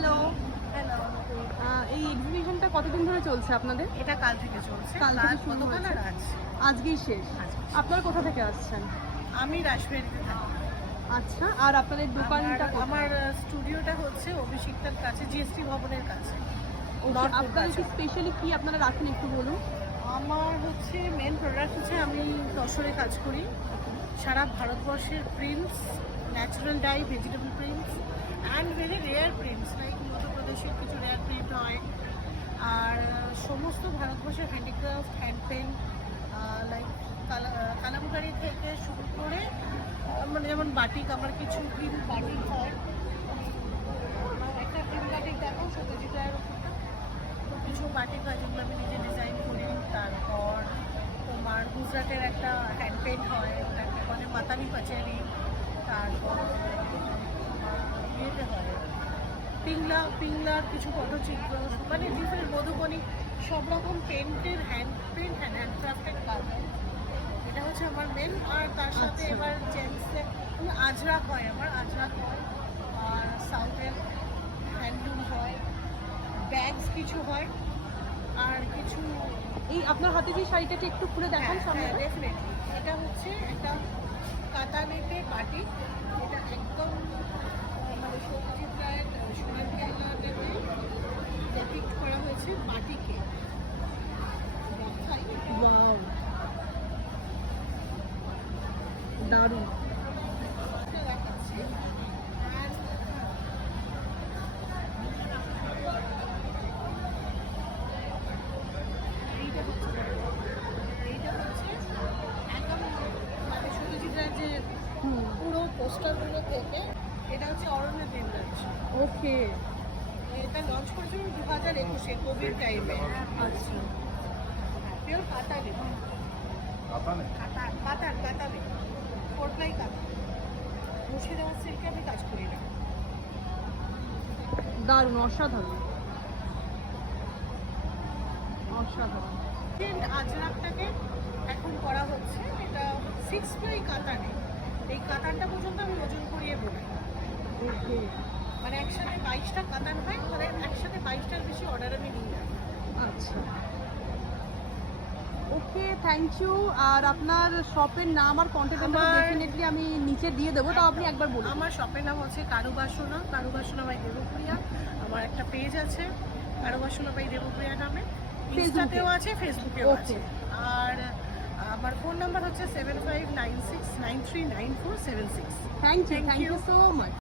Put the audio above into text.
Hello. Hello. এই এক্সিবিশনটা কতদিন ধরে চলছে আপনাদের? এটা কাল থেকে চলছে। কাল থেকে শুরু গতকাল হয়েছে। আর আজ। আজকেই শেষ। আজকে শেষ। আপনারা কোথা থেকে আসছেন? আমি রাসবিহারীতে থাকি। আচ্ছা, আর আপনাদের দোকানটা কোথায়? আমার স্টুডিওটা হচ্ছে অভিষিক্তার কাছে, জিএসটি ভবনের কাছে। ওকে, নর্থ আপনাদের কি পূর্বাচল। স্পেশালি কি আপনারা রাখেন একটু বলুন। আমার হচ্ছে মেন প্রোডাক্ট হচ্ছে আমি তসরে কাজ করি। সারা ভারতবর্ষের prints, natural dye, vegetable prints and very rare prints like মধ্যপ্রদেশের কিছু রেয়ার প্রিন্ট হয়। আর সমস্ত ভারতবর্ষের handicraft, hand paint like Kalamkari থেকে শুরু করে মানে যেমন বাটিক, আমার কিছু প্রিন্ট বাটিক হয়। একটা প্রিন্ট বাটিক দেখো সত্যজিৎ রায়ের ওপরটা। তো কিছু বাটিক হয় যেগুলো আমি নিজে ডিজাইন করি। তারপর তোমার গুজরাটের একটা হ্যান্ড পেন্ট হয়, ওটাকে বলে মাতানি পাচারি। তারপর ইয়েতে হয় পিংলার কিছু পটচিত্র, মানে ডিফারেন্ট মধুবনী, সব রকম পেন্টের হ্যান্ড পেন্ট হ্যান্ডক্রাফটের কাজ হয়। এটা হচ্ছে আমার মেন। আর তার সাথে আচ্ছা। এবার জেন্টসের আজরাক হয়, আমার আজরাক হয়। আর সাউথের হ্যান্ডলুম হয়, ব্যাগস কিছু হয়। আর কিছু এই আপনার হাতে যে শাড়িটাকে একটু খুলে দেখান সামনে। ডেফিনেটলি এটা হচ্ছে একটা কাতানেতে বাটি। এটা একদম মানে সত্যজিৎ রায়ের সোনার কেল্লাতে ডেপিক্ট করা হয়েছে বাটিকে। দেখাই ওয়াও, দারুণ। এটা দেখাচ্ছি। আর এইটা হচ্ছে একদম মানে সত্যজিৎ রায়ের যে পুরো পোস্টারগুলো থেকে এটা হচ্ছে অরণ্য দেবরাজ। ওকে, এটা লঞ্চ করেছিল 2021-এ কোভিড টাইমে। আচ্ছা। পিওর কাতারে, কাতারে 4 ply কাতার, মুর্শিদাবাদ সিল্কে আমি কাজ করি না। দারুণ, অসাধারণ অসাধারণ। আজরাকটাকে এখন করা হচ্ছে, এটা 6 ply কাতানে। এই কাতানটা পর্যন্ত আমি ওজন করিয়ে বলি। ওকে, মানে একসাথে 22টা কাতান হয়, মানে একসাথে 22টার বেশি অর্ডার আমি নিই না। আচ্ছা। ওকে, থ্যাংক ইউ। আর আপনার শপের নাম আর কন্ট্যাক্ট নাম্বার আমার- ডেফিনেটলি আমি নিচে দিয়ে দেবো, তাও আপনি একবার বলুন। আমার শপের নাম হচ্ছে কারুবাসনা বাই দেবপ্রিয়া। আমার একটা পেজ আছে কারুবাসনা বাই দেবপ্রিয়া নামে, ইনস্টাতেও আছে, ফেসবুকেও আছে। আর আমার ফোন নাম্বার হচ্ছে 7596939476। Thank you Thank thank you you. So much.